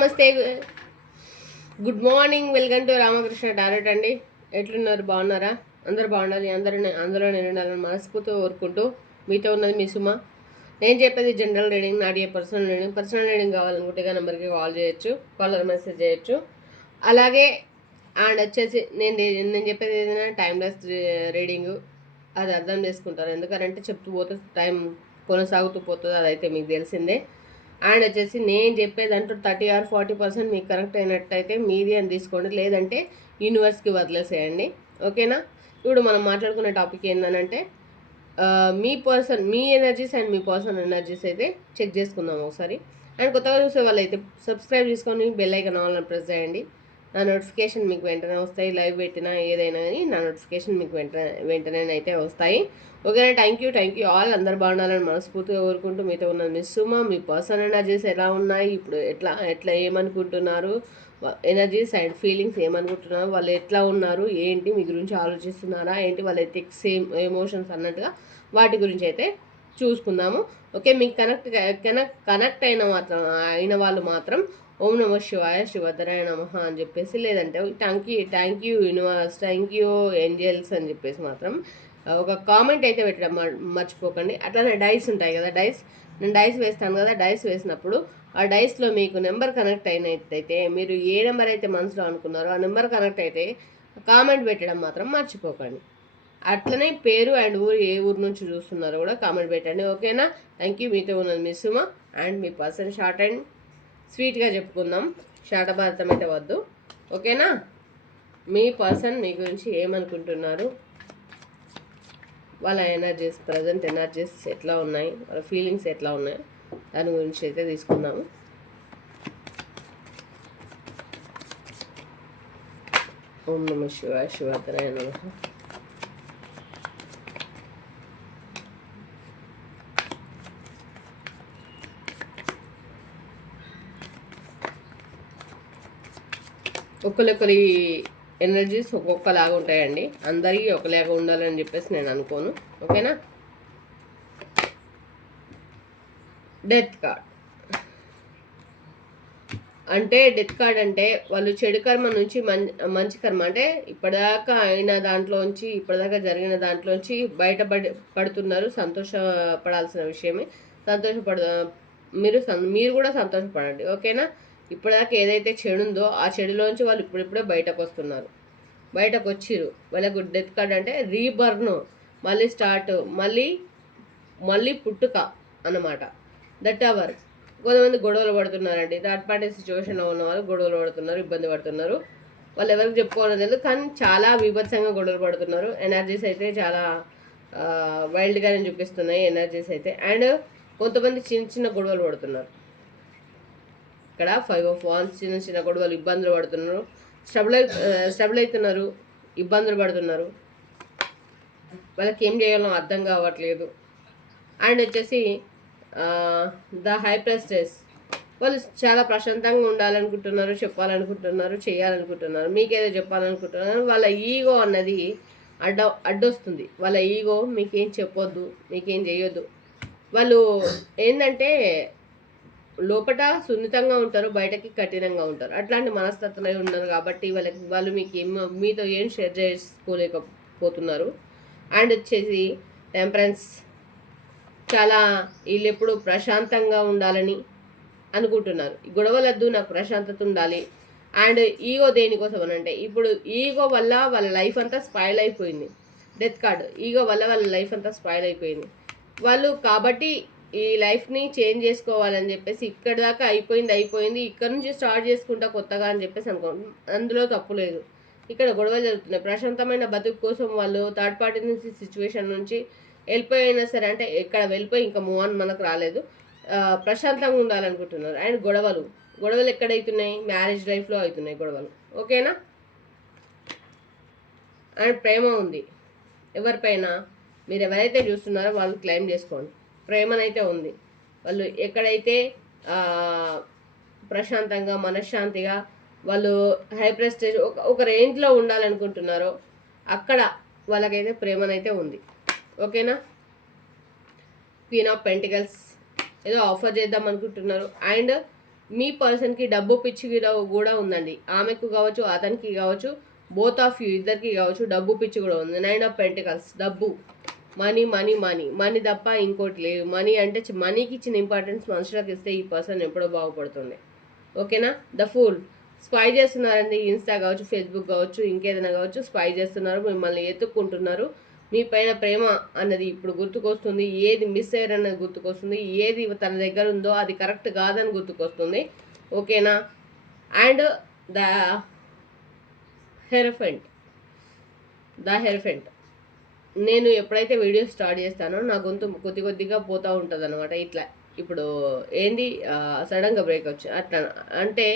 నమస్తే, good morning, welcome to Ramakrishna tarot అండి. ఎట్లున్నారు? బాగున్నారా? అందరు బాగుండాలి, అందులో నేను ఉండాలని మనస్ఫూర్తిగా కోరుకుంటూ మీతో ఉన్నది మీ సుమ. నేను చెప్పేది general reading, not a personal reading కావాలనుకుంటే నెంబర్కి కాల్ చేయొచ్చు, కాలర్ మెసేజ్ చేయొచ్చు. అలాగే అండ్ వచ్చేసి నేను చెప్పేది ఏదైనా టైమ్లెస్ రీడింగ్, అది అర్థం చేసుకుంటారు. ఎందుకంటే చెప్తూ పోతే టైం కొనసాగుతూ పోతుంది, అదైతే మీకు తెలిసిందే. అండ్ వచ్చేసి నేను చెప్పేది అంటూ 30 or 40% మీకు కరెక్ట్ అయినట్టయితే మీది అని తీసుకోండి, లేదంటే యూనివర్స్కి వదిలేసేయండి. ఓకేనా? ఇప్పుడు మనం మాట్లాడుకునే టాపిక్ ఏంటంటే మీ ఎనర్జీస్ అండ్ మీ పర్సనల్ ఎనర్జీస్ అయితే చెక్ చేసుకుందాం ఒకసారి. అండ్ కొత్తగా చూసే వాళ్ళు అయితే సబ్స్క్రైబ్ చేసుకొని బెల్ ఐకాన్ ఆల్ ప్రెస్ చేయండి. నా నోటిఫికేషన్ మీకు వెంటనే వస్తాయి. లైవ్ పెట్టినా ఏదైనా కానీ నా నోటిఫికేషన్ మీకు వెంటనే అయితే వస్తాయి. ఓకేనా? Thank you all. అందరు బాగుండాలని మనస్ఫూర్తిగా కోరుకుంటూ మీతో ఉన్న మిస్ సుమ. మీ పర్సనల్ ఎనర్జీస్ ఎలా ఉన్నాయి, ఇప్పుడు ఎట్లా ఏమనుకుంటున్నారు, ఎనర్జీస్ అండ్ ఫీలింగ్స్ ఏమనుకుంటున్నారు, వాళ్ళు ఎట్లా ఉన్నారు, ఏంటి మీ గురించి ఆలోచిస్తున్నారా, ఏంటి వాళ్ళ ఎథిక్స్ ఎమోషన్స్ అన్నట్టుగా వాటి గురించి అయితే చూసుకుందాము. ఓకే, మీకు కనెక్ట్ అయిన వాళ్ళు మాత్రం ఓం నమ శివాయ, శివధరాయ నమ అని చెప్పేసి, లేదంటే thank you universe, thank you angels అని చెప్పేసి మాత్రం ఒక కామెంట్ అయితే పెట్టడం మర్చిపోకండి. అట్లానే డైస్ ఉంటాయి కదా, నేను డైస్ వేస్తాను కదా, డైస్ వేసినప్పుడు ఆ డైస్లో మీకు నెంబర్ కనెక్ట్ అయినట్టయితే, మీరు ఏ నెంబర్ అయితే మనసులో అనుకున్నారో ఆ నెంబర్ కనెక్ట్ అయితే కామెంట్ పెట్టడం మాత్రం మర్చిపోకండి. అట్లనే పేరు అండ్ ఏ ఊరు నుంచి చూస్తున్నారో కూడా కామెంట్ పెట్టండి. ఓకేనా? Thank you. మీతో ఉన్నది miss Suma. And me person short and స్వీట్గా చెప్పుకుందాం, శాటభారతం అయితే వద్దు. ఓకేనా? మీ పర్సన్ మీ గురించి ఏమనుకుంటున్నారు, వాళ్ళ ఎనర్జీస్, ప్రజెంట్ ఎనర్జీస్ ఎట్లా ఉన్నాయి, వాళ్ళ ఫీలింగ్స్ ఎట్లా ఉన్నాయి, దాని గురించి అయితే తీసుకుందాము. ఓం నమ శివాయ, శివధరాయ నమః. ఒకరి ఎనర్జీస్ ఒక్కొక్కలాగా ఉంటాయండి, అందరికీ ఒకలాగా ఉండాలని చెప్పేసి నేను అనుకోను. ఓకేనా? డెత్ కార్డ్ అంటే వాళ్ళు చెడు కర్మ నుంచి మంచి కర్మ, అంటే ఇప్పటిదాకా అయిన దాంట్లోంచి, ఇప్పటిదాకా జరిగిన దాంట్లోంచి పడుతున్నారు. సంతోషపడాల్సిన విషయమే. మీరు కూడా సంతోషపడండి. ఓకేనా? ఇప్పటిదాకా ఏదైతే చెడు ఉందో ఆ చెడులోంచి వాళ్ళు ఇప్పుడిప్పుడే బయటకు వచ్చిర్రు. వాళ్ళకు డెత్ కార్డ్ అంటే రీబర్న్, మళ్ళీ స్టార్ట్, మళ్ళీ పుట్టుక అన్నమాట. దట్ అవర్ కొంతమంది గొడవలు పడుతున్నారండి. థర్డ్ పార్టీ సిచ్యువేషన్లో ఉన్న వాళ్ళు గొడవలు పడుతున్నారు, ఇబ్బంది పడుతున్నారు. వాళ్ళు ఎవరికి చెప్పుకోవాలని తెలియదు, కానీ చాలా బీభత్సంగా గొడవలు పడుతున్నారు. ఎనర్జీస్ అయితే చాలా వైల్డ్గానే చూపిస్తున్నాయి ఎనర్జీస్ అయితే. అండ్ కొంతమంది చిన్న గొడవలు పడుతున్నారు. ఇక్కడ 5 of Wands, చిన్న గొడవలు, ఇబ్బందులు పడుతున్నారు, స్టబుల్ అవుతున్నారు, ఇబ్బందులు పడుతున్నారు. వాళ్ళకి ఏం చేయాలో అర్థం కావట్లేదు. అండ్ వచ్చేసి ద హై ప్రెస్టెస్, వాళ్ళు చాలా ప్రశాంతంగా ఉండాలనుకుంటున్నారు, చెప్పాలనుకుంటున్నారు, చేయాలనుకుంటున్నారు, మీకేదో చెప్పాలనుకుంటున్నారు. వాళ్ళ ఈగో అన్నది అడ్డొస్తుంది. వాళ్ళ ఈగో మీకేం చెప్పొద్దు, మీకేం చేయొద్దు. వాళ్ళు ఏంటంటే లోపల సున్నితంగా ఉంటారు, బయటకి కఠినంగా ఉంటారు. అట్లాంటి మనస్తత్వంలో ఉన్నారు కాబట్టి వాళ్ళు మీతో ఏం షేర్ చేసుకోలేకపోతున్నారు. అండ్ వచ్చేసి టెంపరెన్స్, చాలా వీళ్ళు ఎప్పుడు ప్రశాంతంగా ఉండాలని అనుకుంటున్నారు. గొడవలద్దు, నాకు ప్రశాంతత ఉండాలి. అండ్ ఈగో దేనికోసం అని అంటే, ఇప్పుడు ఈగో వల్ల వాళ్ళ లైఫ్ అంతా స్పాయిల్ అయిపోయింది. డెత్ కార్డ్, ఈగో వల్ల వాళ్ళ లైఫ్ అంతా స్పాయిల్ అయిపోయింది. వాళ్ళు కాబట్టి ఈ లైఫ్ని చేంజ్ చేసుకోవాలని చెప్పేసి ఇక్కడ దాకా అయిపోయింది, ఇక్కడ నుంచి స్టార్ట్ చేసుకుంటా కొత్తగా అని చెప్పేసి అనుకోండి. అందులో తప్పు లేదు. ఇక్కడ గొడవలు జరుగుతున్నాయి. ప్రశాంతమైన బతుకు కోసం వాళ్ళు థర్డ్ పార్టీ నుంచి సిచ్యువేషన్ నుంచి వెళ్ళిపోయినా సరే, అంటే ఇక్కడ వెళ్ళిపోయి ఇంకా మూవ్ ఆన్ మనకు రాలేదు, ప్రశాంతంగా ఉండాలనుకుంటున్నారు. అండ్ గొడవలు ఎక్కడైతున్నాయి? మ్యారేజ్ లైఫ్లో అవుతున్నాయి గొడవలు. ఓకేనా? అండ్ ప్రేమ ఉంది ఎవరిపైన, మీరు ఎవరైతే చూస్తున్నారో వాళ్ళు క్లెయిమ్ చేసుకోండి. ప్రేమనైతే ఉంది. వాళ్ళు ఎక్కడైతే ప్రశాంతంగా, మనశ్శాంతిగా, వాళ్ళు హై ప్రెస్టేజ్ ఒక రేంజ్లో ఉండాలనుకుంటున్నారో అక్కడ వాళ్ళకైతే ప్రేమనైతే ఉంది. ఓకేనా? క్వీన్ ఆఫ్ పెంటికల్స్, ఏదో ఆఫర్ చేద్దాం అనుకుంటున్నారు. అండ్ మీ పర్సన్కి డబ్బు పిచ్చి కూడా ఉందండి. ఆమెకు కావచ్చు, అతనికి కావచ్చు, బోత్ ఆఫ్ యూ ఇద్దరికి కావచ్చు డబ్బు పిచ్చి కూడా ఉంది. 9 ఆఫ్ పెంటికల్స్, డబ్బు, మనీ మనీ మనీ మనీ తప్ప ఇంకోటి లేదు. మనీ అంటే మనీకి ఇచ్చిన ఇంపార్టెన్స్ మనుషులకు ఇస్తే ఈ పర్సన్ ఎప్పుడో బాగుపడుతుంది. ఓకేనా. ద ఫూల్, స్పై చేస్తున్నారండి. ఇన్స్టా కావచ్చు, ఫేస్బుక్ కావచ్చు, ఇంకేదైనా కావచ్చు, స్పై చేస్తున్నారు, మిమ్మల్ని ఎత్తుక్కుంటున్నారు. మీ పైన ప్రేమ అన్నది ఇప్పుడు గుర్తుకొస్తుంది. ఏది మిస్ అయ్యారన్నది గుర్తుకొస్తుంది. ఏది తన దగ్గర ఉందో అది కరెక్ట్ కాదని గుర్తుకొస్తుంది. ఓకేనా. అండ్ ద హెరఫెంట్, నేను ఎప్పుడైతే వీడియో స్టార్ట్ చేస్తానో నా గొంతు కొద్దిగా పోతూ ఉంటుంది అనమాట. ఇట్లా ఇప్పుడు ఏంది సడన్గా బ్రేక్ వచ్చి అట్లా అంటే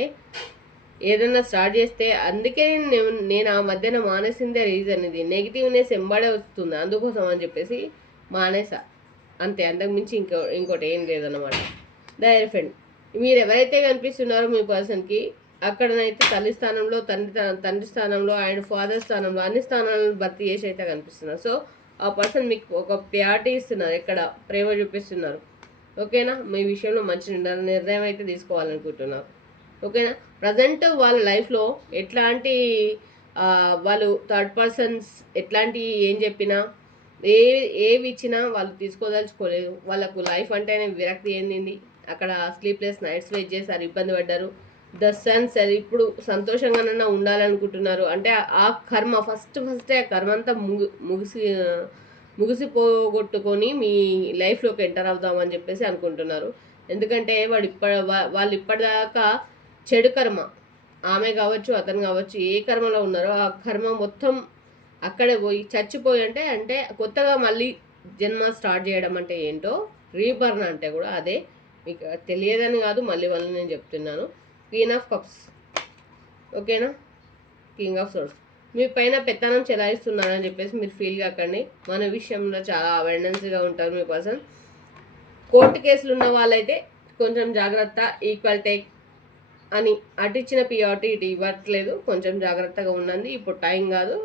ఏదైనా స్టార్ట్ చేస్తే అందుకే నేను ఆ మధ్యన మానేసిందే రీజన్. ఇది నెగిటివ్నెస్ ఎంబడే వస్తుంది, అందుకోసం అని చెప్పేసి మానేసా అంతే. అంతకుమించి ఇంకోటి ఏం లేదన్నమాట. ద ఎలిఫెంట్, మీరు ఎవరైతే కనిపిస్తున్నారో మీ పర్సన్కి అక్కడనైతే తల్లి స్థానంలో, తండ్రి స్థానంలో అండ్ ఫాదర్ స్థానంలో అన్ని స్థానాలను భర్తీ చేసి అయితే కనిపిస్తున్నారు. సో ఆ పర్సన్ మీకు ఒక ప్రియారిటీ ఇస్తున్నారు, ఎక్కడ ప్రేమ చూపిస్తున్నారు. ఓకేనా. మీ విషయంలో మంచి నిర్ణయం అయితే తీసుకోవాలనుకుంటున్నారు. ఓకేనా. ప్రజెంట్ వాళ్ళ లైఫ్లో ఎట్లాంటి వాళ్ళు థర్డ్ పర్సన్స్ ఎట్లాంటి ఏం చెప్పినా ఏవి ఇచ్చినా వాళ్ళు తీసుకోదలుచుకోలేదు. వాళ్ళకు లైఫ్ అంటేనే విరక్తి ఏంది. అక్కడ స్లీప్లెస్ నైట్స్ వెయిట్ చేశారు, ఇబ్బంది పడ్డారు. ద సన్స్, అది ఇప్పుడు సంతోషంగానన్నా ఉండాలనుకుంటున్నారు. అంటే ఆ కర్మ ఫస్టే ఆ కర్మ అంతా ముగిసిపోగొట్టుకొని మీ లైఫ్లోకి ఎంటర్ అవుదామని చెప్పేసి అనుకుంటున్నారు. ఎందుకంటే వాళ్ళు ఇప్పటిదాకా చెడు కర్మ, ఆమె కావచ్చు, అతను కావచ్చు, ఏ కర్మలో ఉన్నారో ఆ కర్మ మొత్తం అక్కడే పోయి చచ్చిపోయి అంటే కొత్తగా మళ్ళీ జన్మ స్టార్ట్ చేయడం అంటే ఏంటో, రీబర్న్ అంటే కూడా అదే. మీకు తెలియదని కాదు, మళ్ళీ నేను చెప్తున్నాను. క్వీన్ ఆఫ్ కప్స్, ఓకేనా. కింగ్ ఆఫ్ సోర్స్, మీ పైన పెత్తనం చెలాయిస్తున్నారని చెప్పేసి మీరు ఫీల్ కాకండి. మన విషయంలో చాలా అవేర్నెన్స్గా ఉంటారు మీ పర్సన్. కోర్టు కేసులు ఉన్న వాళ్ళైతే కొంచెం జాగ్రత్త. ఈక్వల్ టేక్ అని అటు ఇచ్చిన పిఆర్టీ ఇటు ఇవ్వట్లేదు, కొంచెం జాగ్రత్తగా ఉండండి. ఇప్పుడు టైం కాదు,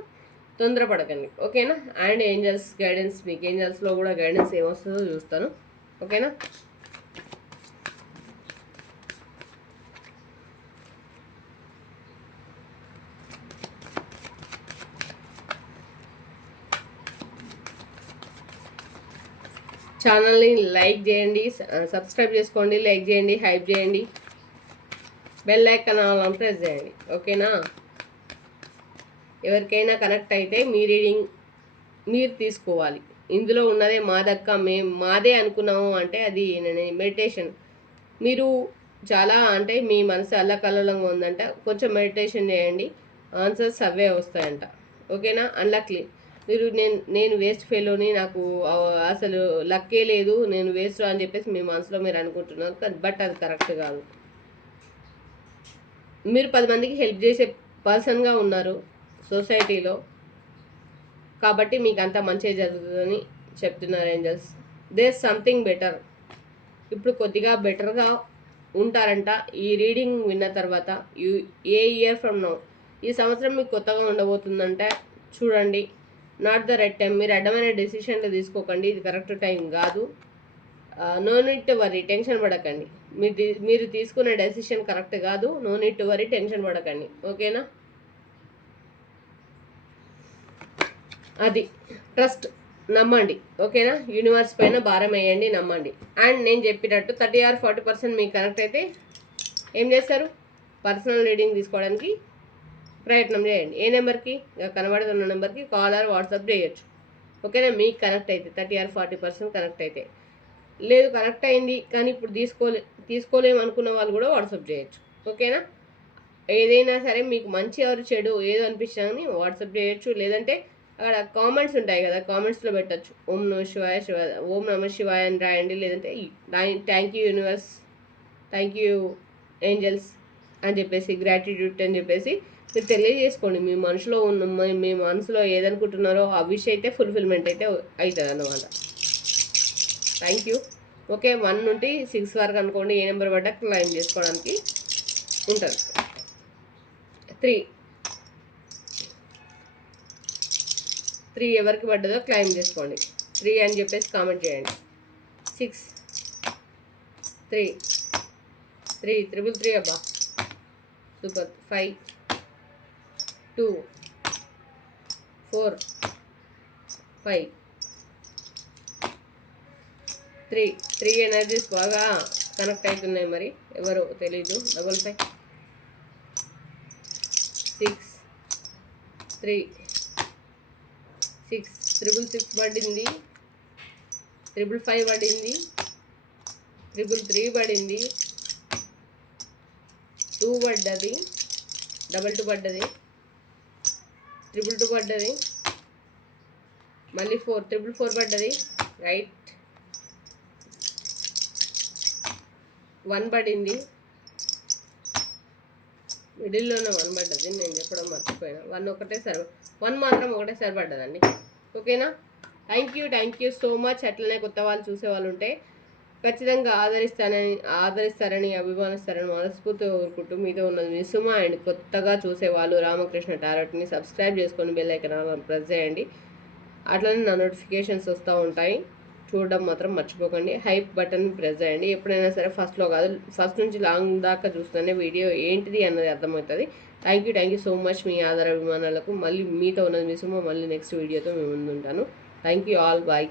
తొందరపడకండి. ఓకేనా. అండ్ ఏంజల్స్ గైడెన్స్, మీకు ఏంజల్స్లో కూడా గైడెన్స్ ఏమొస్తుందో చూస్తాను. ఓకేనా. ఛానల్ని లైక్ చేయండి, సబ్స్క్రైబ్ చేసుకోండి, లైక్ చేయండి, హైప్ చేయండి, బెల్ ఐకాన్ ఆల్ ప్రెస్ చేయండి. ఓకేనా. ఎవరికైనా కనెక్ట్ అయితే మీ రీడింగ్ మీరు తీసుకోవాలి. ఇందులో ఉన్నదే మాదక్క, మాదే అనుకున్నాము అంటే అది మెడిటేషన్. మీరు చాలా అంటే మీ మనసు అల్లకల్లోలంగా ఉందంట, కొంచెం మెడిటేషన్ చేయండి, ఆన్సర్స్ అవే వస్తాయంట. ఓకేనా. అన్లక్లీ, మీరు నేను వేస్ట్ ఫెలోని, నాకు అసలు లక్కే లేదు, నేను వేస్ట్ అని చెప్పేసి మీ మనసులో మీరు అనుకుంటున్నారు, బట్ అది కరెక్ట్ కాదు. మీరు 10 మందికి హెల్ప్ చేసే పర్సన్గా ఉన్నారు సొసైటీలో, కాబట్టి మీకు అంతా మంచిగా జరుగుతుందని చెప్తున్నారు ఏంజల్స్. దేర్ సంథింగ్ బెటర్, ఇప్పుడు కొద్దిగా బెటర్గా ఉంటారంట ఈ రీడింగ్ విన్న తర్వాత. ఏ ఇయర్ ఫ్రమ్ నౌ, ఈ సంవత్సరం మీకు కొత్తగా ఉండబోతుందంటే చూడండి. నాట్ ద రైట్ టైం, మీరు అడ్డమైన డెసిషన్లు తీసుకోకండి, ఇది కరెక్ట్ టైం కాదు. No need to worry, tension పడకండి. మీరు తీసుకునే డెసిషన్ కరెక్ట్ కాదు, no need to worry, tension పడకండి. ఓకేనా. అది ట్రస్ట్, నమ్మండి. ఓకేనా. యూనివర్స్ పైన భారం వేయండి, నమ్మండి. అండ్ నేను చెప్పినట్టు 30 or 40% మీకు కనెక్ట్ అయితే ఏం చేస్తారు, పర్సనల్ రీడింగ్ తీసుకోవడానికి ప్రయత్నం చేయండి. ఏ నెంబర్కి, కనబడుతున్న నెంబర్కి కాల్ ఆర్ వాట్సాప్ చేయొచ్చు. ఓకేనా. మీకు కనెక్ట్ అయితే 30 or 40% కనెక్ట్ అయితే. లేదు కనెక్ట్ అయింది కానీ ఇప్పుడు తీసుకోలేము అనుకున్న వాళ్ళు కూడా వాట్సాప్ చేయొచ్చు. ఓకేనా. ఏదైనా సరే మీకు మంచి ఎవరు చెడు ఏదో అనిపించాలని వాట్సాప్ చేయొచ్చు, లేదంటే అక్కడ కామెంట్స్ ఉంటాయి కదా, కామెంట్స్లో పెట్టచ్చు. ఓం నమ శివాయ ఓం నమ శివాయ అని రాయండి, లేదంటే thank you universe, thank you angels అని చెప్పేసి, గ్రాటిట్యూడ్ అని చెప్పేసి మీరు తెలియజేసుకోండి. మీ మనసులో ఏదనుకుంటున్నారో ఆ విష్ అయితే ఫుల్ఫిల్మెంట్ అయితే అవుతుంది అన్నమాట. Thank you. ఓకే. 1 నుండి 6 వరకు అనుకోండి, ఏ నెంబర్ పడ్డా క్లైమ్ చేసుకోవడానికి ఉంటుంది. 3 ఎవరికి పడ్డదో క్లైమ్ చేసుకోండి. 3 అని చెప్పేసి కామెంట్ చేయండి. 6 3 3 3 3 అబ్బా సూపర్ 5 2 4 5 3 ఎనర్జీస్ బాగా కనెక్ట్ అవుతున్నాయి. మరి ఎవరో తెలీదు. 5 6 3 6 666 పడింది, 555 పడింది, 333 పడింది, 2 పడ్డది, 22 పడ్డది, 222 పడ్డది, మళ్ళీ 4 పడ్డది. రైట్ 1 పడింది, మిడిల్లోనే 1 పడ్డది. నేను చెప్పడం మర్చిపోయినా. 1 మాత్రం ఒకటేసారి పడ్డదండి. ఓకేనా? Thank you so much. అట్లనే కొత్త వాళ్ళు చూసేవాళ్ళు ఉంటే ఖచ్చితంగా ఆదరిస్తారని అభిమానిస్తారని మనస్ఫూర్తిగా కోరుకుంటూ మీతో ఉన్నది మీ సుమ. అండ్ కొత్తగా చూసేవాళ్ళు రామకృష్ణ టారోట్ని సబ్స్క్రైబ్ చేసుకొని బెల్ ఐకాన్ ప్రెస్ చేయండి. అట్లనే నా నోటిఫికేషన్స్ వస్తూ ఉంటాయి. చూడడం మాత్రం మర్చిపోకండి. హైప్ బటన్ ప్రెస్ చేయండి. ఎప్పుడైనా సరే ఫస్ట్లో కాదు, ఫస్ట్ నుంచి లాంగ్ దాకా చూస్తేనే వీడియో ఏంటిది అన్నది అర్థమవుతుంది. థ్యాంక్ యూ సో మచ్ మీ ఆదర అభిమానాలకు. మళ్ళీ మీతో ఉన్నది మీ సుమ. మళ్ళీ నెక్స్ట్ వీడియోతో మేము ముందుంటాను. Thank you all. బాయ్.